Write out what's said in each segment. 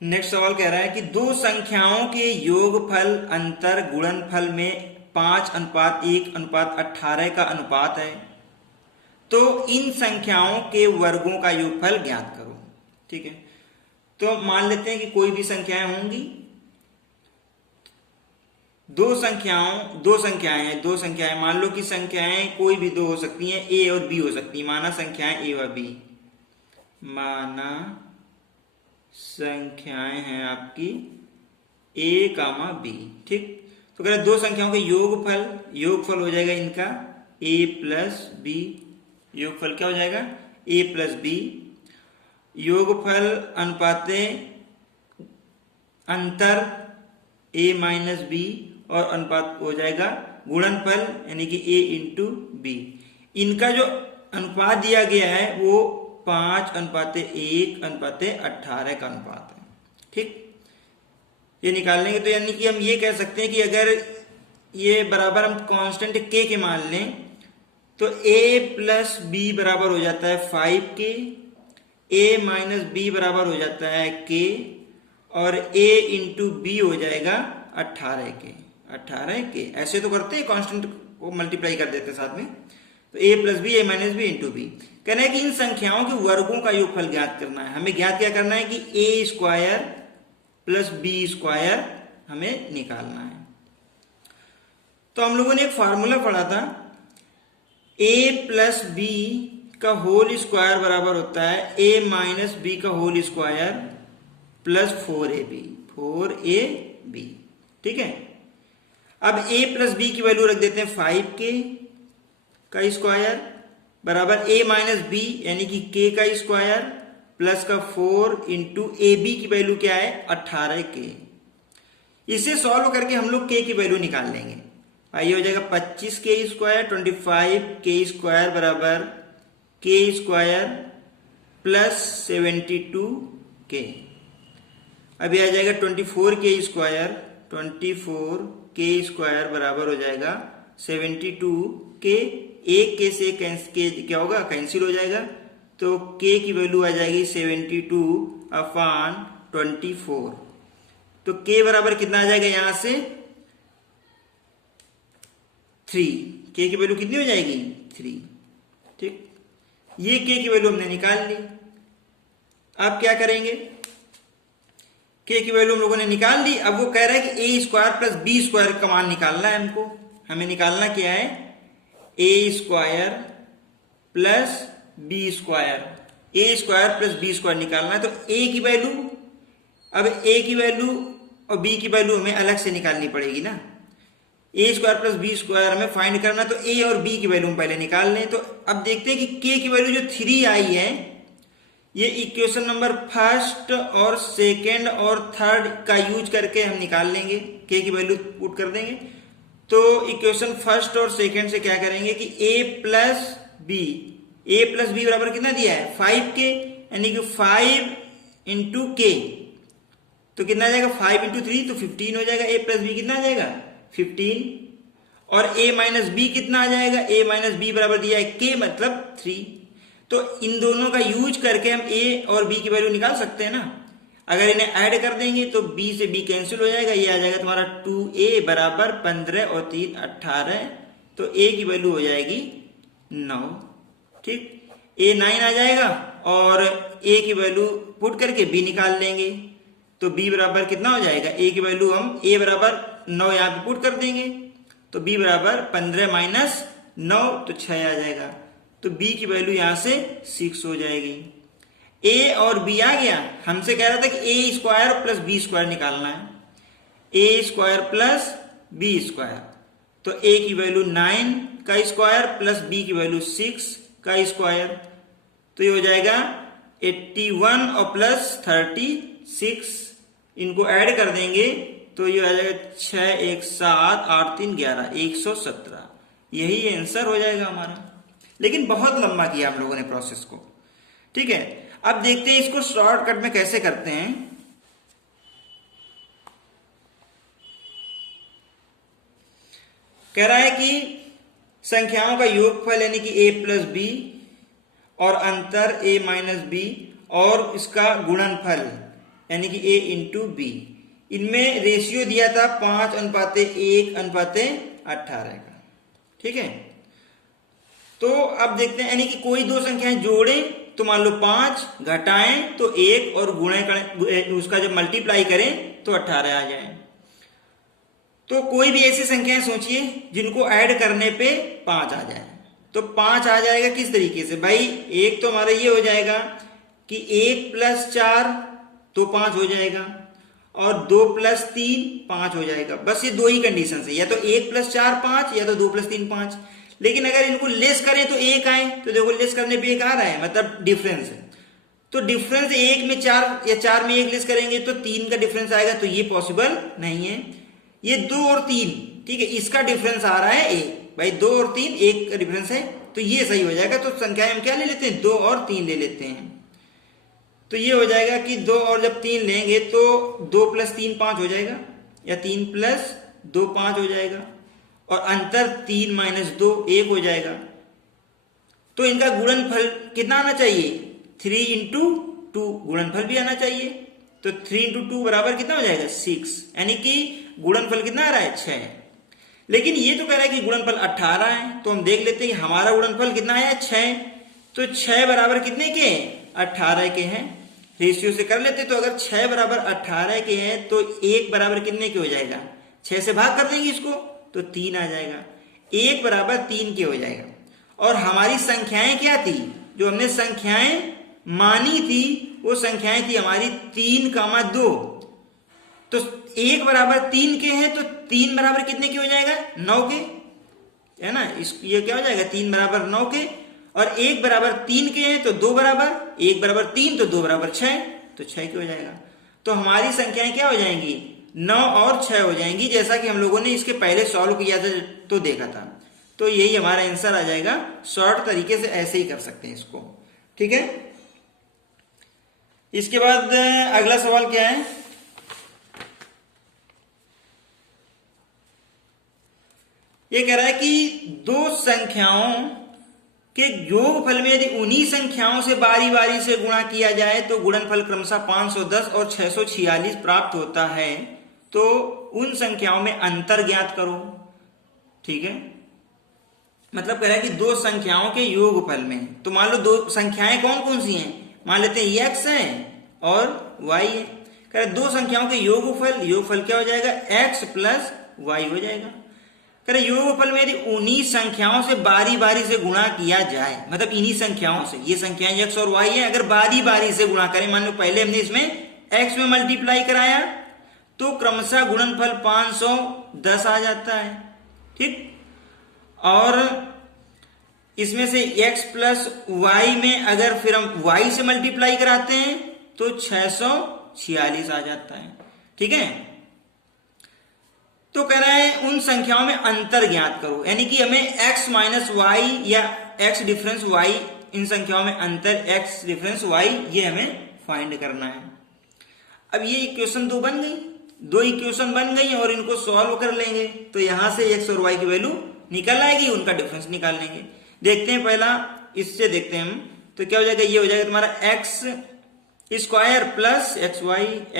Next सवाल कह रहा है कि दो संख्याओं के योगफल अंतर गुणनफल में 5:1:18 का अनुपात है, तो इन संख्याओं के वर्गों का योगफल ज्ञात करो। ठीक है, तो मान लेते हैं कि कोई भी संख्याएं होंगी, दो संख्याएं मान लो कि संख्याएं कोई भी दो हो सकती हैं, ए और बी हो सकती है। माना संख्याएं ए और बी, माना संख्याएं हैं आपकी ए कामा बी। ठीक, तो कह रहे दो संख्याओं के योगफल हो जाएगा इनका ए प्लस बी। योगफल क्या हो जाएगा? ए प्लस बी। योगफल अनुपाते अंतर ए माइनस बी, और अनुपात हो जाएगा गुणनफल यानी कि ए इंटू बी। इनका जो अनुपात दिया गया है वो 5:1:18 का अनुपात है। ठीक, ये निकाल लेंगे तो यानी कि हम ये कह सकते हैं कि अगर ये बराबर हम कांस्टेंट के मान लें तो a प्लस बी बराबर हो जाता है 5k, a माइनस बी बराबर हो जाता है k, और a इंटू बी हो जाएगा 18k। ऐसे तो करते हैं, कांस्टेंट को मल्टीप्लाई कर देते हैं साथ में। तो a plus B, a minus B into B. कहना है कि इन संख्याओं के वर्गों का योगफल ज्ञात करना है। हमें ज्ञात क्या करना है कि a square plus B square हमें निकालना है। तो हम लोगों ने एक फार्मूला पढ़ा था, a प्लस बी का होल स्क्वायर बराबर होता है a माइनस बी का होल स्क्वायर प्लस 4ab। ठीक है, अब a प्लस बी की वैल्यू रख देते हैं 5k का स्क्वायर बराबर a माइनस बी यानी कि k का स्क्वायर प्लस का 4 इंटू ए बी की वैल्यू क्या है 18k। इसे सॉल्व करके हम लोग k की वैल्यू निकाल लेंगे। आइए हो जाएगा 25k स्क्वायर 25k स्क्वायर बराबर k स्क्वायर प्लस 72k। अभी आ जाएगा 24k स्क्वायर बराबर हो जाएगा 72k। एक के से क्या होगा? कैंसिल हो जाएगा, तो k की वैल्यू आ जाएगी 72/24। तो k बराबर कितना आ जाएगा यहां से 3। k की वैल्यू कितनी हो जाएगी 3। ठीक, ये k की वैल्यू हमने निकाल ली। अब क्या करेंगे? k की वैल्यू हम लोगों ने निकाल ली। अब वो कह रहा है कि a square plus B square का मान निकालना है हमको। हमें निकालना क्या है? a square plus B square, a square plus B square निकालना है। तो a की वैल्यू, अब a की वैल्यू और b की वैल्यू हमें अलग से निकालनी पड़ेगी ना। a square plus B square हमें फाइंड करना, तो a और b की वैल्यू हम पहले निकाल लें। तो अब देखते हैं कि k की वैल्यू जो 3 आई है, ये इक्वेशन नंबर फर्स्ट और सेकेंड और थर्ड का यूज करके हम निकाल लेंगे। k की वैल्यू पुट कर देंगे। तो इक्वेशन फर्स्ट और सेकेंड से क्या करेंगे कि a प्लस बी बराबर कितना दिया है 5k, यानी कि 5 इंटू के, तो कितना आ जाएगा 5 इंटू 3 तो 15 हो जाएगा। a प्लस बी कितना आ जाएगा 15, और a माइनस बी कितना आ जाएगा? a माइनस बी बराबर दिया है k मतलब 3। तो इन दोनों का यूज करके हम a और b की वैल्यू निकाल सकते हैं ना। अगर इन्हें ऐड कर देंगे तो b से b कैंसिल हो जाएगा, ये आ जाएगा तुम्हारा 2a बराबर 15 और 3 18, तो a की वैल्यू हो जाएगी 9। ठीक, a 9 आ जाएगा, और a की वैल्यू पुट करके b निकाल लेंगे। तो b बराबर कितना हो जाएगा? a की वैल्यू हम a बराबर 9 यहाँ पे पुट कर देंगे, तो b बराबर 15 माइनस 9 तो 6 आ जाएगा। तो b की वैल्यू यहां से 6 हो जाएगी। a और b आ गया। हमसे कह रहा था कि a square plus B square निकालना है, a square plus B square. तो a की वैल्यू 9 का स्क्वायर प्लस b की वैल्यू 6 का स्क्वायर, तो ये हो जाएगा 81 और प्लस 36। इनको ऐड कर देंगे तो ये आ जाएगा 6 1 7 8 3 11 117। यही आंसर हो जाएगा हमारा। लेकिन बहुत लंबा किया हम लोगों ने प्रोसेस को। ठीक है, अब देखते हैं इसको शॉर्टकट में कैसे करते हैं। कह रहा है कि संख्याओं का योगफल यानी कि a प्लस बी और अंतर a माइनस बी और इसका गुणनफल यानी कि a इंटू बी। इनमें रेशियो दिया था 5:1:18 का, ठीक है। तो अब देखते हैं, यानी कि कोई दो संख्याएं जोड़ें तो मान लो 5, घटाएं तो 1 और गुणे करें, उसका जब मल्टीप्लाई करें तो 18 आ जाए। तो कोई भी ऐसी संख्याएं सोचिए जिनको ऐड करने पे 5 आ जाए। तो 5 आ जाएगा किस तरीके से भाई, एक तो हमारा ये हो जाएगा कि 1 + 4 तो 5 हो जाएगा, और 2 + 3 5 हो जाएगा। बस ये दो ही कंडीशन है, या तो 1 + 4 5 या तो 2 + 3 5। लेकिन अगर इनको लेस करें तो 1 आए, तो देखो लेस करने पे 1 आ रहा है, मतलब डिफरेंस है। तो डिफरेंस 1 में 4 या 4 में 1 लेस करेंगे तो 3 का डिफरेंस आएगा, तो ये पॉसिबल नहीं है। ये 2 और 3, ठीक है, इसका डिफरेंस आ रहा है 1। भाई 2 और 3 1 का डिफरेंस है, तो ये सही हो जाएगा। तो संख्याएं हम क्या ले लेते हैं, 2 और 3 ले लेते हैं। तो ये हो जाएगा कि 2 और जब 3 लेंगे तो 2 + 3 5 हो जाएगा, या 3 + 2 5 हो जाएगा, और अंतर 3 - 2 1 हो जाएगा। तो इनका गुणनफल कितना आना चाहिए, 3 × 2 गुणनफल भी आना चाहिए। तो 3 × 2 बराबर कितना हो जाएगा, 6, यानी कि गुणनफल कितना आ रहा है, 6। लेकिन ये तो कह रहा है कि गुणनफल 18 है, तो हम देख लेते हैं कि हमारा गुणनफल कितना आया, 6। तो 6 बराबर कितने के, 18 के हैं। रेशियो से कर लेते, तो अगर 6 बराबर 18 के हैं तो 1 बराबर कितने के हो जाएगा, 6 से भाग कर देंगे इसको तो 3 आ जाएगा। 1 बराबर 3 के हो जाएगा। और हमारी संख्याएं क्या थी, जो हमने संख्याएं मानी थी वो संख्याएं थी हमारी 3, 2। तो 1 बराबर 3 के हैं, तो 3 बराबर कितने के हो जाएगा, 9 के, है ना। ये क्या हो जाएगा, 3 बराबर 9 के। और 1 बराबर 3 के हैं, तो 2 बराबर 1 बराबर 3, तो 2 बराबर 6, तो 6 के हो जाएगा। तो हमारी संख्याएं क्या हो जाएंगी, 9 और 6 हो जाएंगी, जैसा कि हम लोगों ने इसके पहले सॉल्व किया था तो देखा था। तो यही हमारा आंसर आ जाएगा। शॉर्ट तरीके से ऐसे ही कर सकते हैं इसको, ठीक है। इसके बाद अगला सवाल क्या है, ये कह रहा है कि दो संख्याओं के योगफल में यदि उन्हीं संख्याओं से बारी बारी से गुणा किया जाए तो गुणनफल क्रमशः 510 और 646 प्राप्त होता है। तो उन संख्याओं में अंतर ज्ञात करो, ठीक है। मतलब कह रहा है कि दो संख्याओं के योगफल में, तो मान लो दो संख्याएं कौन कौन सी हैं, मान लेते हैं x है और y है। कह रहे दो संख्याओं के योगफल क्या हो जाएगा, x + y हो जाएगा। कह रहे योगफल में यदि उन्हीं संख्याओं से बारी बारी से गुणा किया जाए, मतलब इन्हीं संख्याओं से, ये संख्याएं x और y है, अगर बारी बारी से गुणा करें, मान लो पहले हमने इसमें x में मल्टीप्लाई कराया तो क्रमशः गुणनफल 510 आ जाता है, ठीक। और इसमें से x + y में अगर फिर हम y से मल्टीप्लाई कराते हैं तो 646 आ जाता है, ठीक है। तो कह रहा है उन संख्याओं में अंतर ज्ञात करो, यानी कि हमें x - y या x डिफरेंस y, इन संख्याओं में अंतर x डिफरेंस y, ये हमें फाइंड करना है। अब ये इक्वेशन दो इक्वेशन बन गई और इनको सॉल्व कर लेंगे तो यहां से x और y की वैल्यू निकल आएगी, उनका डिफरेंस निकाल लेंगे। देखते हैं पहला, इससे देखते हैं हम, तो क्या हो जाएगा, ये हो जाएगा तुम्हारा x² + xy,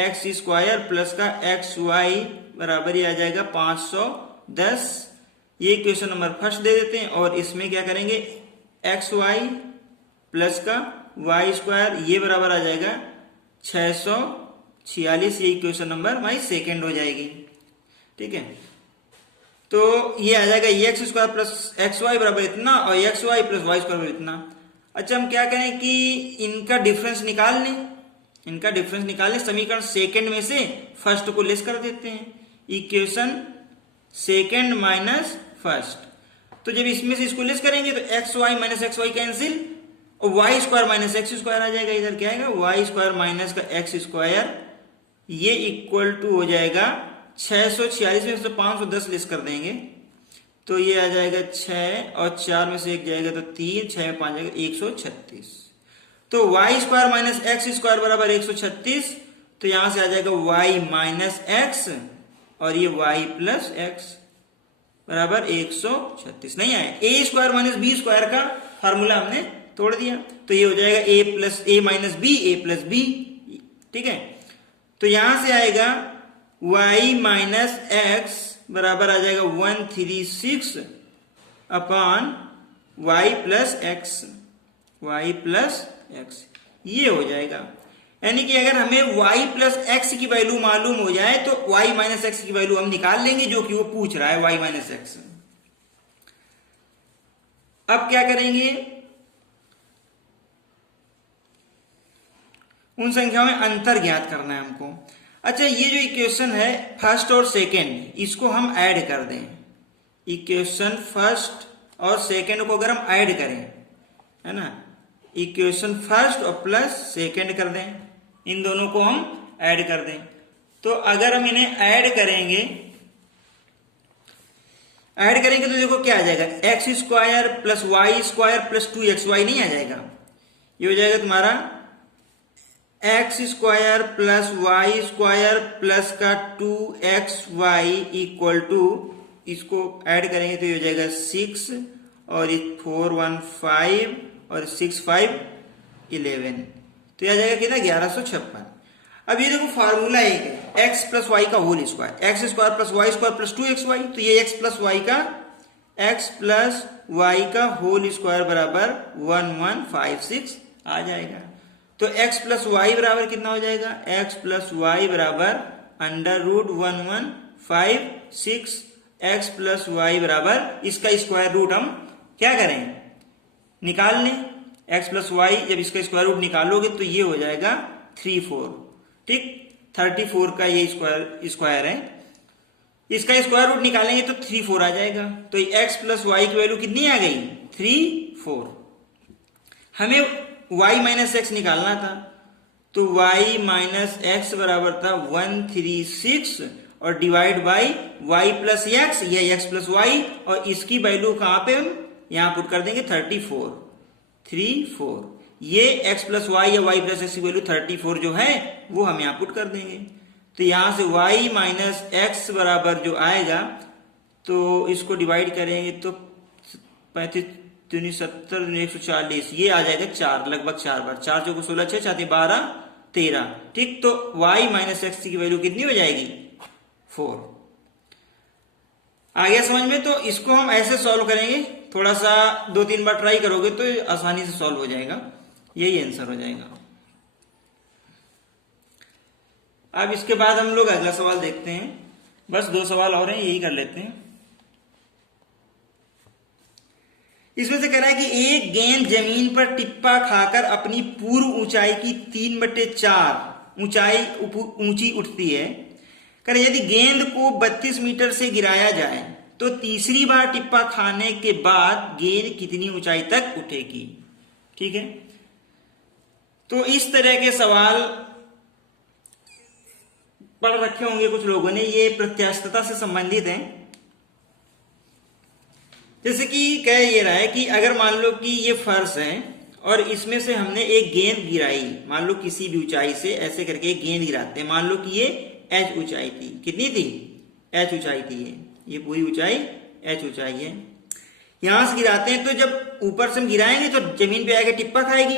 x² प्लस का xy बराबर ही आ जाएगा 510। ये इक्वेशन नंबर फर्स्ट दे देते हैं और इसमें क्या करेंगे, xy प्लस का y², ये बराबर आ जाएगा 646। ये इक्वेशन नंबर हमारी सेकेंड हो जाएगी, ठीक है। तो ये आ जाएगा x² + xy बराबर इतना और xy + y² बराबर इतना। अच्छा, हम क्या करें कि इनका डिफरेंस निकाल लें, समीकरण सेकंड में से फर्स्ट को लेस कर देते हैं, इक्वेशन सेकंड माइनस फर्स्ट। तो जब इसमें से इसको लेस करेंगे तो xy - xy कैंसिल और y² - x² आ जाएगा। इधर क्या आएगा, y² - x², ये इक्वल टू हो जाएगा 646 में से 510 लेस कर देंगे तो ये आ जाएगा 6 और 4 में से 1 जाएगा तो 3, 6 में 5 जाएगा 136। तो y² - x² बराबर 136। तो यहां से आ जाएगा y - x और ये y + x बराबर 136। नहीं आया, a² - b² का फार्मूला हमने तोड़ दिया, तो ये हो जाएगा a - b, a + b, ठीक है। तो यहां से आएगा y माइनस एक्स बराबर आ जाएगा 136 upon y plus x, y plus x, ये हो जाएगा। यानी कि अगर हमें y प्लस एक्स की वैल्यू मालूम हो जाए तो y माइनस एक्स की वैल्यू हम निकाल लेंगे, जो कि वो पूछ रहा है y माइनस एक्स। अब क्या करेंगे, उन संख्याओं में अंतर ज्ञात करना है हमको। अच्छा, ये जो इक्वेशन है फर्स्ट और सेकेंड, इसको हम ऐड कर दें। इक्वेशन फर्स्ट और सेकेंड को अगर हम ऐड करें, है ना, इक्वेशन फर्स्ट और प्लस सेकेंड कर दें, इन दोनों को हम ऐड कर दें, तो अगर हम इन्हें ऐड करेंगे तो देखो क्या आ जाएगा, X square plus Y square plus 2xy नहीं आ जाएगा। ये हो जाएगा तुम्हारा X square plus Y square plus का 2xy इक्वल टू, इसको ऐड करेंगे तो ये हो जाएगा 6 और 4 1 5 और 6 5 11, तो यह आ जाएगा कितना 1156। अब ये देखो फार्मूला एक है, एक्स प्लस वाई का whole square, X square plus Y square plus 2xy, तो ये एक्स प्लस वाई का होल स्क्वायर बराबर 1156 आ जाएगा। तो x प्लस वाई बराबर कितना हो जाएगा, x प्लस वाई बराबर under root 1156, x plus Y बराबर इसका स्क्वायर रूट हम क्या करें, निकाल लें। x प्लस वाई जब इसका स्क्वायर रूट निकालोगे तो ये हो जाएगा 34, ठीक, 34 का ये स्क्वायर है, इसका स्क्वायर रूट निकालेंगे तो 34 आ जाएगा। तो x प्लस वाई की वैल्यू कितनी आ गई, 34। हमें y माइनस एक्स निकालना था, तो y माइनस एक्स बराबर था 136 और divide by y plus x, ये x प्लस वाई, और इसकी वैल्यू कहां पे हम यहां पुट कर देंगे 34। ये x प्लस वाई या y प्लस एक्स की वैल्यू 34 जो है वो हम यहां पुट कर देंगे। तो यहां से y माइनस एक्स बराबर जो आएगा, तो इसको डिवाइड करेंगे तो 35 3 70 140, ये आ जाएगा 4, लगभग 4 बार, 4 चौको 16 6 4 12 13, ठीक। तो y माइनस एक्स की वैल्यू कितनी हो जाएगी 4। आ गया समझ में? तो इसको हम ऐसे सॉल्व करेंगे, थोड़ा सा 2-3 बार ट्राई करोगे तो आसानी से सॉल्व हो जाएगा, यही आंसर हो जाएगा। अब इसके बाद हम लोग अगला सवाल देखते हैं, बस 2 सवाल और हैं, यही कर लेते हैं। इसमें से कह रहा है कि एक गेंद जमीन पर टिप्पा खाकर अपनी पूर्व ऊंचाई की 3/4 ऊंची उठती है। कह रहा है यदि गेंद को 32 मीटर से गिराया जाए तो तीसरी बार टिप्पा खाने के बाद गेंद कितनी ऊंचाई तक उठेगी, ठीक है। तो इस तरह के सवाल पढ़ रखे होंगे कुछ लोगों ने, ये प्रत्यास्थता से संबंधित हैं। जैसे कि कह ये रहा है कि अगर मान लो कि ये फर्श है और इसमें से हमने एक गेंद गिराई, मान लो किसी भी ऊंचाई से ऐसे करके एक गेंद गिराते हैं, मान लो कि ये h ऊंचाई थी, कितनी थी h ऊंचाई थी, ये पूरी ऊंचाई h ऊंचाई है। यहां से गिराते हैं तो जब ऊपर से हम गिराएंगे तो जमीन पे आके टिप्पा खाएगी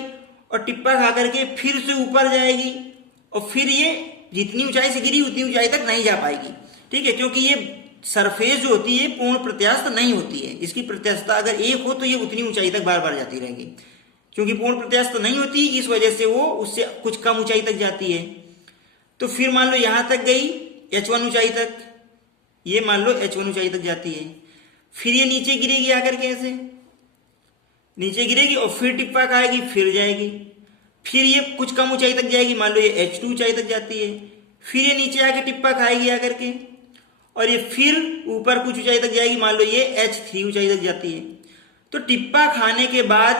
और टिप्पा खा करके फिर से ऊपर जाएगी और फिर ये जितनी ऊंचाई से गिरी उतनी ऊंचाई तक नहीं जा पाएगी, ठीक है, क्योंकि ये सरफेस जो होती है पूर्ण प्रत्यास्थ नहीं होती है। इसकी प्रत्यास्थता अगर 1 हो तो ये उतनी ऊंचाई तक बार बार जाती रहेगी, क्योंकि पूर्ण प्रत्यास्थ नहीं होती, इस वजह से वो उससे कुछ कम ऊंचाई तक जाती है। तो फिर मान लो यहां तक गई h1 ऊंचाई तक, ये मान लो h1 ऊंचाई तक जाती है, फिर ये नीचे गिरेगी आकर के ऐसे नीचे गिरेगी और फिर टिप्पा खाएगी, फिर जाएगी, फिर ये कुछ कम ऊंचाई तक जाएगी, मान लो ये h2 ऊंचाई तक जाती है, फिर ये नीचे आके टिप्पा खाएगी आकर के और ये फिर ऊपर कुछ ऊंचाई तक जाएगी, मान लो ये h3 ऊंचाई तक जाती है। तो टिप्पा खाने के बाद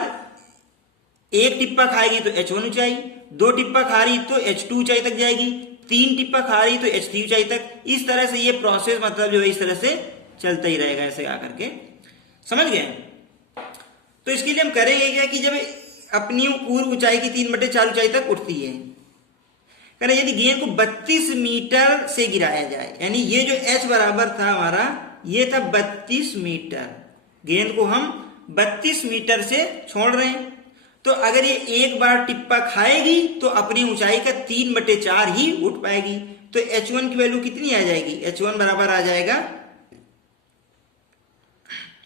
एक टिप्पा खाएगी तो h1 ऊंचाई, 2 टिप्पा खा रही तो h2 ऊंचाई तक जाएगी, 3 टिप्पा खा रही तो h3 ऊंचाई तक। इस तरह से ये प्रोसेस मतलब जो है इस तरह से चलता ही रहेगा ऐसे आकर के, समझ गए? तो इसके लिए हम करेंगे क्या कि जब अपनी पूर्व ऊंचाई की 3/4 ऊंचाई तक उठती है, करें यदि गेंद को 32 मीटर से गिराया जाए, यानी ये जो h बराबर था हमारा, ये था 32 मीटर, गेंद को हम 32 मीटर से छोड़ रहे हैं, तो अगर ये एक बार टिप्पा खाएगी तो अपनी ऊंचाई का 3/4 ही उठ पाएगी। तो H1 की वैल्यू कितनी आ जाएगी? H1 बराबर आ जाएगा,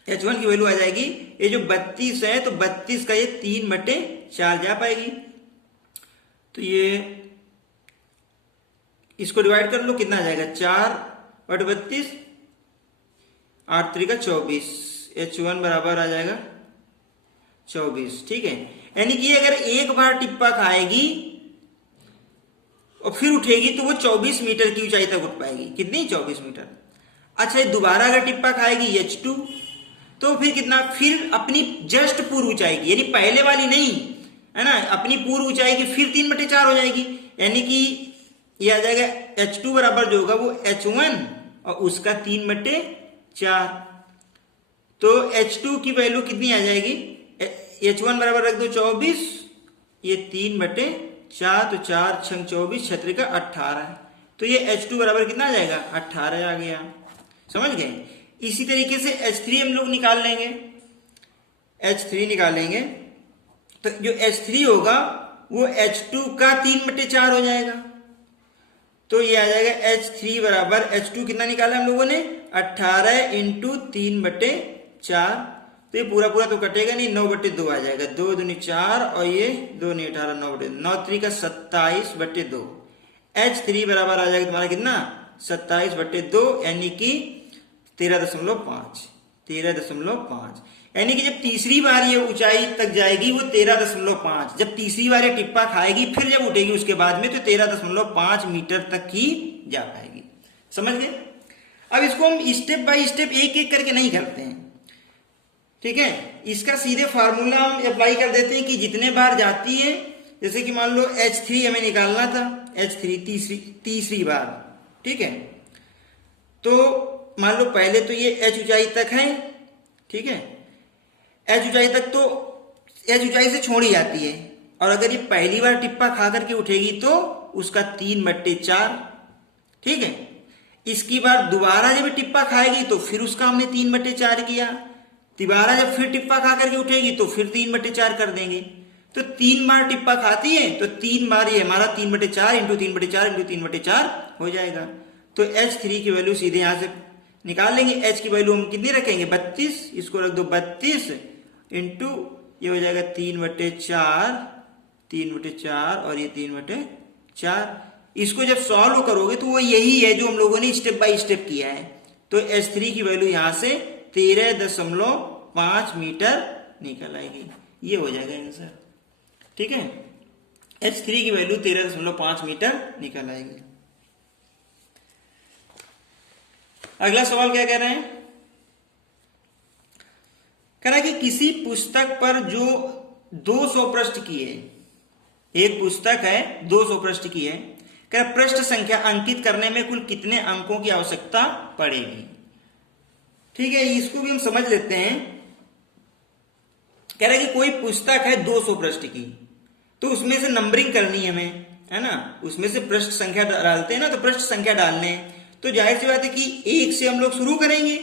H1 की वैल्यू आ जाएगी, ये जो 32 है तो 32 का ये 3/4 जा पाएगी। तो ये इसको डिवाइड कर लो, कितना आ जाएगा? 4/32, 8 3 का 24, H1 बराबर आ जाएगा 24। ठीक है, यानी कि अगर एक बार टिप्पा खाएगी और फिर उठेगी तो वो 24 मीटर की ऊंचाई तक उठ पाएगी। कितनी? 24 मीटर। अच्छा, दोबारा अगर टिप्पा खाएगी H2 तो फिर कितना? फिर अपनी जस्ट पूर्व ऊंचाई की, यानी पहले वाली नहीं है ना, अपनी पूर्व ऊंचाई की फिर 3/4 हो जाएगी। यानी कि ये आ जाएगा H2 बराबर जो होगा वो H1 और उसका 3/4। तो H2 की वैल्यू कितनी आ जाएगी? H1 बराबर रख दो 24, ये 3/4, तो 4 6 24, 6 का 18। तो ये H2 बराबर कितना आ जाएगा? 18 आ गया। समझ गए? इसी तरीके से H3 हम लोग निकाल लेंगे, H3 निकालेंगे तो जो H3 होगा वो H2 का 3/4 हो जाएगा। तो ये आ जाएगा H3 बराबर, H2 कितना निकाला हम लोगों ने? 18 × 3/4। तो ये पूरा पूरा तो कटेगा नहीं, 9/2 आ जाएगा, 2 दूनी 4 और ये 2 नहीं 18, 9/2, 9 3 का 27/2। H3 बराबर आ जाएगा तुम्हारा कितना? 27/2, यानी कि 13.5, 13.5। यानी कि जब तीसरी बार ये ऊंचाई तक जाएगी वो 13.5, जब तीसरी बार ये टिप्पा खाएगी फिर जब उठेगी उसके बाद में तो 13.5 मीटर तक ही जा पाएगी। समझ गए? अब इसको हम स्टेप बाय स्टेप एक एक करके नहीं करते हैं, ठीक है, इसका सीधे फार्मूला हम अप्लाई कर देते हैं कि जितने बार जाती है, जैसे कि मान लो H3 हमें निकालना था, H3 तीसरी बार, ठीक है, तो मान लो पहले तो ये H ऊंचाई तक है, ठीक है, H ऊंचाई तक तो H ऊंचाई से छोड़ी जाती है, और अगर ये पहली बार टिप्पा खा करके उठेगी तो उसका 3/4, ठीक है। इसकी बार दोबारा जब टिप्पा खाएगी तो फिर उसका हमने 3/4 किया, दोबारा जब फिर टिप्पा खा करके उठेगी तो फिर 3/4 कर देंगे। तो 3 बार टिप्पा खाती है तो 3 बार ये हमारा 3/4 × 3/4 × 3/4 हो जाएगा। तो H3 की वैल्यू सीधे यहां से निकाल लेंगे। H की वैल्यू हम कितनी रखेंगे? 32, इसको रख दो 32 इंटू ये हो जाएगा 3/4 और ये 3/4। इसको जब सॉल्व करोगे तो वो यही है जो हम लोगों ने स्टेप बाय स्टेप किया है। तो H3 की वैल्यू यहां से 13.5 मीटर निकल आएगी, ये हो जाएगा आंसर, ठीक है। H3 की वैल्यू 13.5 मीटर निकल आएगी। अगला सवाल क्या कह रहे हैं? कह रहा है कि किसी पुस्तक पर जो 200 पृष्ठ की है, एक पुस्तक है 200 पृष्ठ की है, कह रहा पृष्ठ संख्या अंकित करने में कुल कितने अंकों की आवश्यकता पड़ेगी? ठीक है, इसको भी हम समझ लेते हैं। कह रहा है कि कोई पुस्तक है 200 पृष्ठ की, तो उसमें से नंबरिंग करनी है हमें, है ना, उसमें से पृष्ठ संख्या डालते हैं ना, तो पृष्ठ संख्या डालने हैं, तो जाहिर सी बात है कि 1 से हम लोग शुरू करेंगे,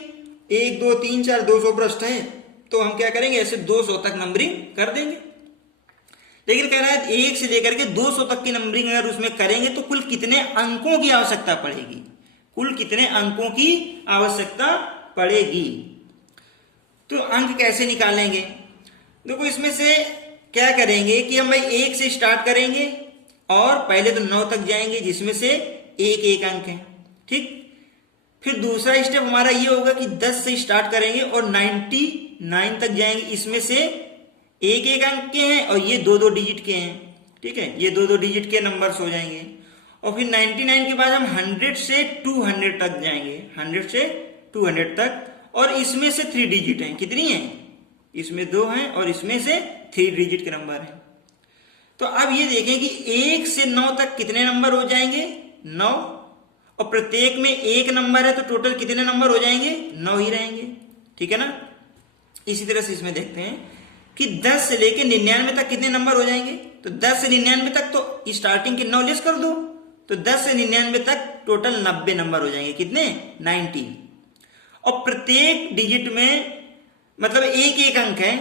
1 2 3 4 200 पृष्ठ हैं, तो हम क्या करेंगे, ऐसे 200 तक नंबरिंग कर देंगे। लेकिन कह रहा है 1 से लेकर के 200 तक की नंबरिंग अगर उसमें करेंगे तो कुल कितने अंकों की आवश्यकता पड़ेगी, कुल कितने अंकों की आवश्यकता पड़ेगी। तो अंक कैसे निकालेंगे? देखो, इसमें से क्या करेंगे कि हम भाई 1 से स्टार्ट करेंगे और पहले तो 9 तक जाएंगे, जिसमें से एक एक अंक है, ठीक। फिर दूसरा स्टेप हमारा ये होगा कि 10 से स्टार्ट करेंगे और 99 तक जाएंगे, इसमें से एक एक अंक के हैं और ये 2 2 डिजिट के हैं, ठीक है, ये 2 2 डिजिट के नंबर्स हो जाएंगे। और फिर 99 के बाद हम 100 से 200 तक जाएंगे, 100 से 200 तक, और इसमें से 3 डिजिट हैं, कितनी हैं? इसमें 2 हैं और इसमें से 3 डिजिट के नंबर हैं। तो अब ये देखें कि 1 से 9 तक कितने नंबर हो जाएंगे? 9, और प्रत्येक में एक नंबर है तो टोटल कितने नंबर हो जाएंगे? 9 ही रहेंगे, ठीक है ना। इसी तरह से इसमें देखते हैं कि 10 से लेके 99 तक कितने नंबर हो जाएंगे? तो 10 से 99 तक तो स्टार्टिंग के 9 लेस कर दो, तो 10 से 99 तक टोटल 90 नंबर हो जाएंगे, कितने? 90। और प्रत्येक डिजिट में मतलब एक एक अंक है,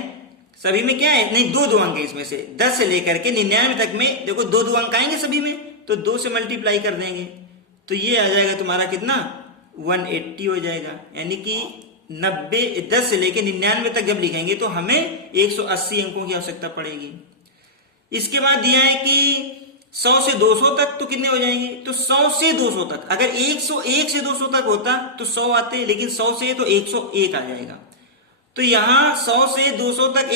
सभी में क्या है, नहीं दो दो अंक है इसमें से, 10 से लेकर के 99 तक में देखो दो दो अंक आएंगे सभी में, तो 2 से मल्टीप्लाई कर देंगे तो ये आ जाएगा तुम्हारा कितना 180 हो जाएगा। यानी कि 10 से लेकर 99 तक जब लिखेंगे तो हमें 180 अंकों की आवश्यकता पड़ेगी। इसके बाद दिया है कि 100 से 200 तक तो कितने हो जाएंगे, तो 100 से 200 तक, अगर 101 से 200 तक होता तो 100 आते, लेकिन 100 से तो 101 आ जाएगा। तो यहां 100 से 200 तक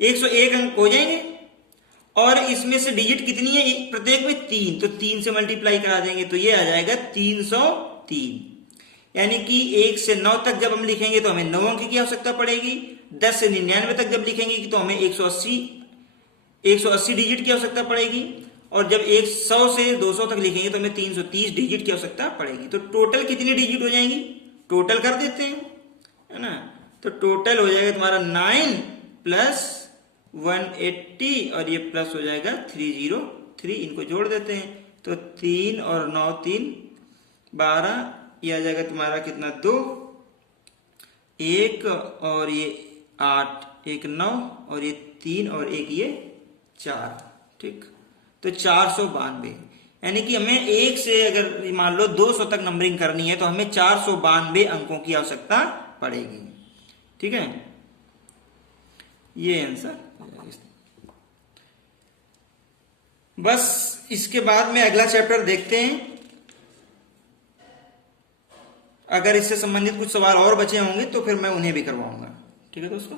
101 अंक हो जाएंगे और इसमें से डिजिट कितनी है प्रत्येक में 3, तो 3 से मल्टीप्लाई करा देंगे तो ये आ जाएगा 303। यानी कि 1 से 9 तक जब हम लिखेंगे तो हमें 9 अंक की आवश्यकता पड़ेगी, 10 से 99 तक जब लिखेंगे तो हमें 180 डिजिट की आवश्यकता पड़ेगी, और जब 100 से 200 तक लिखेंगे तो हमें 330 डिजिट की आवश्यकता पड़ेगी। तो टोटल कितनी डिजिट हो जाएंगी, टोटल कर देते हैं, है ना। तो टोटल हो जाएगा तुम्हारा 9 प्लस 180 और ये प्लस हो जाएगा 303, इनको जोड़ देते हैं तो 3 और 9 3 12, ये आ जाएगा तुम्हारा कितना 2 1 और ये 8 1 9 और ये 3 और 1 ये 4, ठीक। तो 492, यानी कि हमें 1 से अगर मान लो 200 तक नंबरिंग करनी है तो हमें 492 अंकों की आवश्यकता पड़ेगी, ठीक है। ये आंसर, बस इसके बाद में अगला चैप्टर देखते हैं। अगर इससे संबंधित कुछ सवाल और बचे होंगे तो फिर मैं उन्हें भी करवाऊंगा, ठीक है दोस्तों।